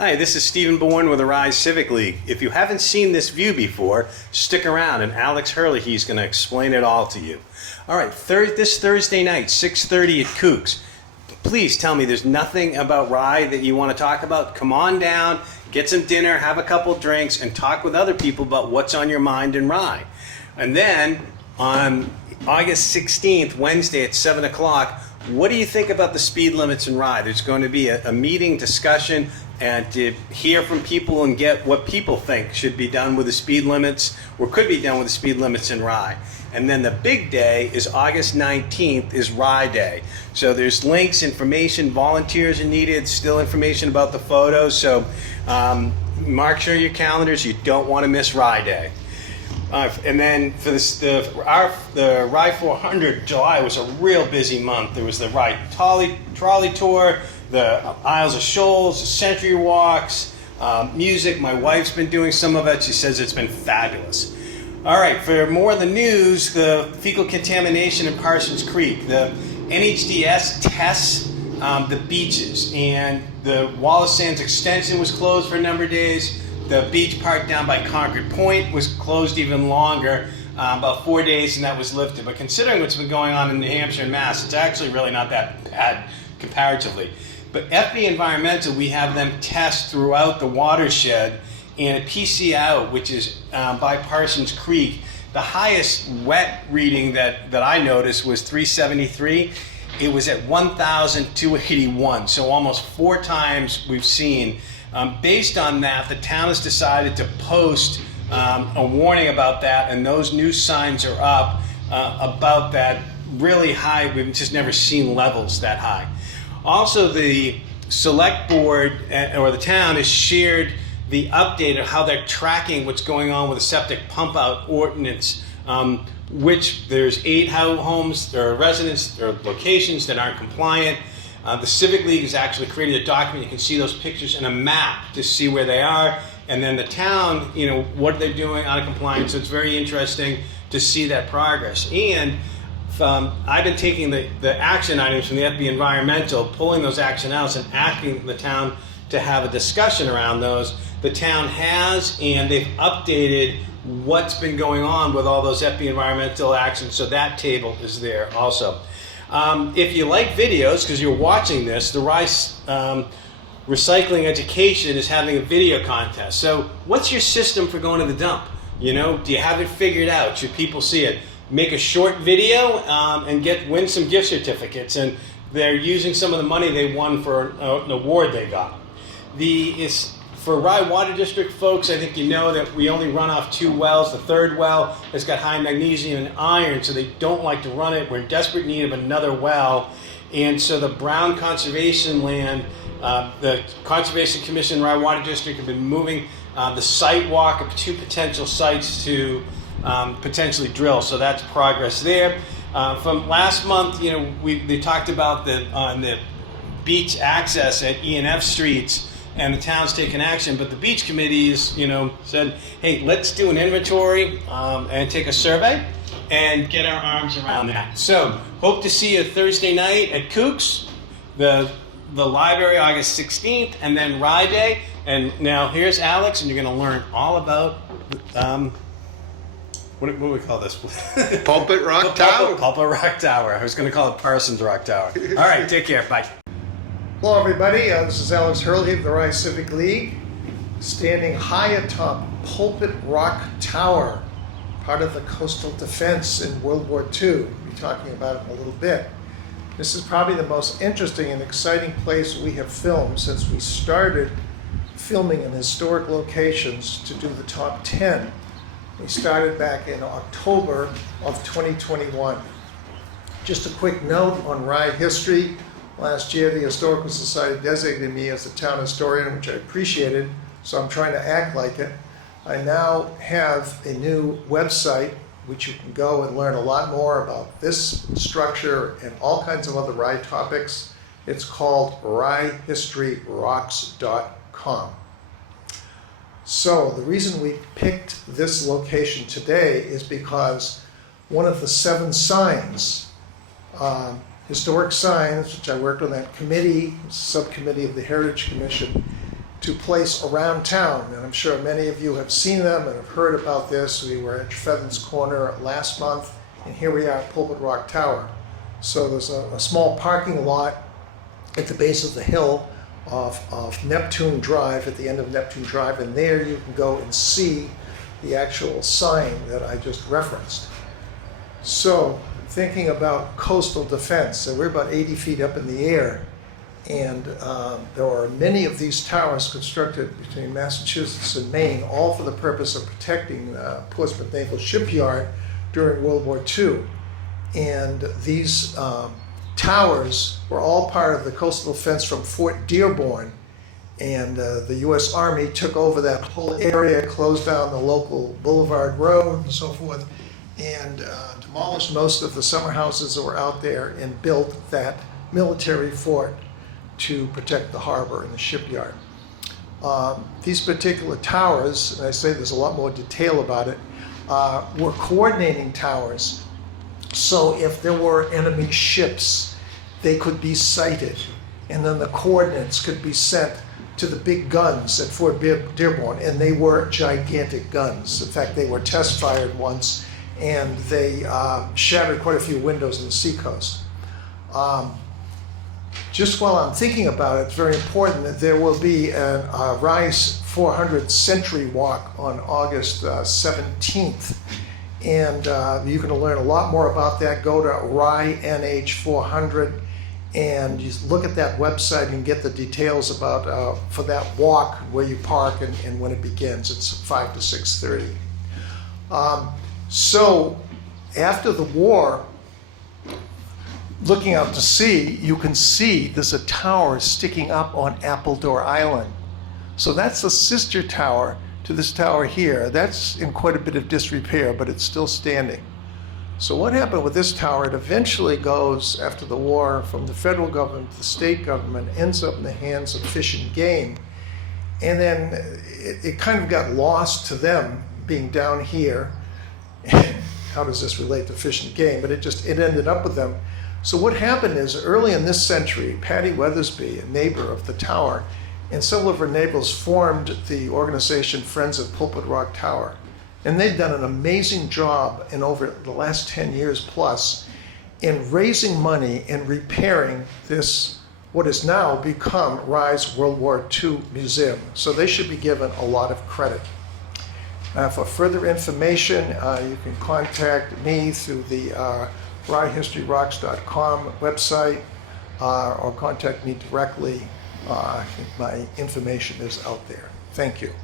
Hi, this is Stephen Bourne with the Rise Civic League. If you haven't seen this view before, stick around and Alex Herlihy is going to explain it all to you. All right, this Thursday night, 6:30 at Kooks. Please tell me there's nothing about Rye that you want to talk about. Come on down, get some dinner, have a couple drinks, and talk with other people about what's on your mind in Rye. And then on August 16th, Wednesday at 7 o'clock, what do you think about the speed limits in Rye? There's going to be a meeting, discussion, and to hear from people and get what people think should be done with the speed limits or could be done with the speed limits in Rye. And then the big day is August 19th is Rye Day. So there's links, information, volunteers are needed, still information about the photos. So mark sure your calendars, you don't want to miss Rye Day. And then for the Rye 400, July was a real busy month. There was the Rye trolley tour, the Isles of Shoals, the Century Walks, music. My wife's been doing some of it. She says it's been fabulous. All right, for more of the news, the fecal contamination in Parsons Creek, the NHDS tests the beaches, and the Wallace Sands extension was closed for a number of days. The beach park down by Concord Point was closed even longer, about 4 days, and that was lifted. But considering what's been going on in New Hampshire and Mass, it's actually really not that bad comparatively. But FB Environmental, we have them test throughout the watershed, and a PCO, which is by Parsons Creek, the highest wet reading that I noticed was 373. It was at 1,281, so almost 4 times we've seen. Based on that, the town has decided to post a warning about that, and those new signs are up about that really high. We've just never seen levels that high. Also, the select board or the town has shared the update of how they're tracking what's going on with the septic pump out ordinance, which there's 8 homes or residents or locations that aren't compliant. The Civic League has actually created a document. You can see those pictures and a map to see where they are. And then the town, what they're doing out of compliance. So it's very interesting to see that progress. And I've been taking the action items from the FB Environmental, pulling those action outs and asking the town to have a discussion around those. The town has, and they've updated what's been going on with all those FB Environmental actions. So that table is there also. If you like videos, because you're watching this, the Rice Recycling Education is having a video contest. So what's your system for going to the dump? Do you have it figured out? Should people see it? Make a short video and win some gift certificates. And they're using some of the money they won for an award they got. For Rye Water District folks, I think you know that we only run off 2 wells. The third well has got high magnesium and iron, so they don't like to run it. We're in desperate need of another well. And so the Brown Conservation Land, the Conservation Commission, Rye Water District have been moving the site walk of 2 potential sites to potentially drill. So that's progress there. From last month, they talked about the beach access at E&F streets, and the town's taken action, but the beach committees, said, hey, let's do an inventory and take a survey and get our arms around that. So, hope to see you Thursday night at Kooks, the library August 16th, and then Rye Day. And now here's Alex, and you're going to learn all about, what do we call this? Pulpit Rock Tower? Pulpit Rock Tower. I was going to call it Parsons Rock Tower. All right, take care. Bye. Hello everybody, this is Alex Herlihy of the Rise Civic League, standing high atop Pulpit Rock Tower, part of the coastal defense in World War II. We'll be talking about it in a little bit. This is probably the most interesting and exciting place we have filmed since we started filming in historic locations to do the top 10. We started back in October of 2021. Just a quick note on Rye history. Last year, the Historical Society designated me as the town historian, which I appreciated, so I'm trying to act like it. I now have a new website, which you can go and learn a lot more about this structure and all kinds of other Rye topics. It's called ryehistoryrocks.com. So the reason we picked this location today is because one of the 7 signs, historic signs, which I worked on that committee, subcommittee of the Heritage Commission, to to place around town. And I'm sure many of you have seen them and have heard about this. We were at Feathers Corner last month, and here we are at Pulpit Rock Tower. So there's a small parking lot at the base of the hill of Neptune Drive, at the end of Neptune Drive, and there you can go and see the actual sign that I just referenced. So, thinking about coastal defense, so we're about 80 feet up in the air, and there are many of these towers constructed between Massachusetts and Maine, all for the purpose of protecting Portsmouth Naval Shipyard during World War II. And these towers were all part of the coastal defense from Fort Dearborn, and the U.S. Army took over that whole area, closed down the local Boulevard Road and so forth, and demolished most of the summer houses that were out there and built that military fort to protect the harbor and the shipyard. These particular towers, and I say there's a lot more detail about it, were coordinating towers. So if there were enemy ships, they could be sighted, and then the coordinates could be sent to the big guns at Fort Dearborn, and they were gigantic guns. In fact, they were test fired once, and they shattered quite a few windows on the seacoast. Just while I'm thinking about it, it's very important that there will be a Rise 400 Century Walk on August 17th. And you're going to learn a lot more about that. Go to RYNH400 and you look at that website and get the details about for that walk, where you park and when it begins. It's 5 to 6:30. So after the war, looking out to sea, you can see there's a tower sticking up on Appledore Island. So that's a sister tower to this tower here. That's in quite a bit of disrepair, but it's still standing. So what happened with this tower, it eventually goes, after the war, from the federal government to the state government, ends up in the hands of Fish and Game. And then it kind of got lost to them, being down here. How does this relate to Fish and Game? But it ended up with them. So what happened is, early in this century, Patty Weathersby, a neighbor of the tower, and several of her neighbors formed the organization Friends of Pulpit Rock Tower. And they've done an amazing job in over the last 10 years plus in raising money and repairing this, what has now become Rise World War II Museum. So they should be given a lot of credit. For further information, you can contact me through the ryhistoryrocks.com website or contact me directly. I think my information is out there. Thank you.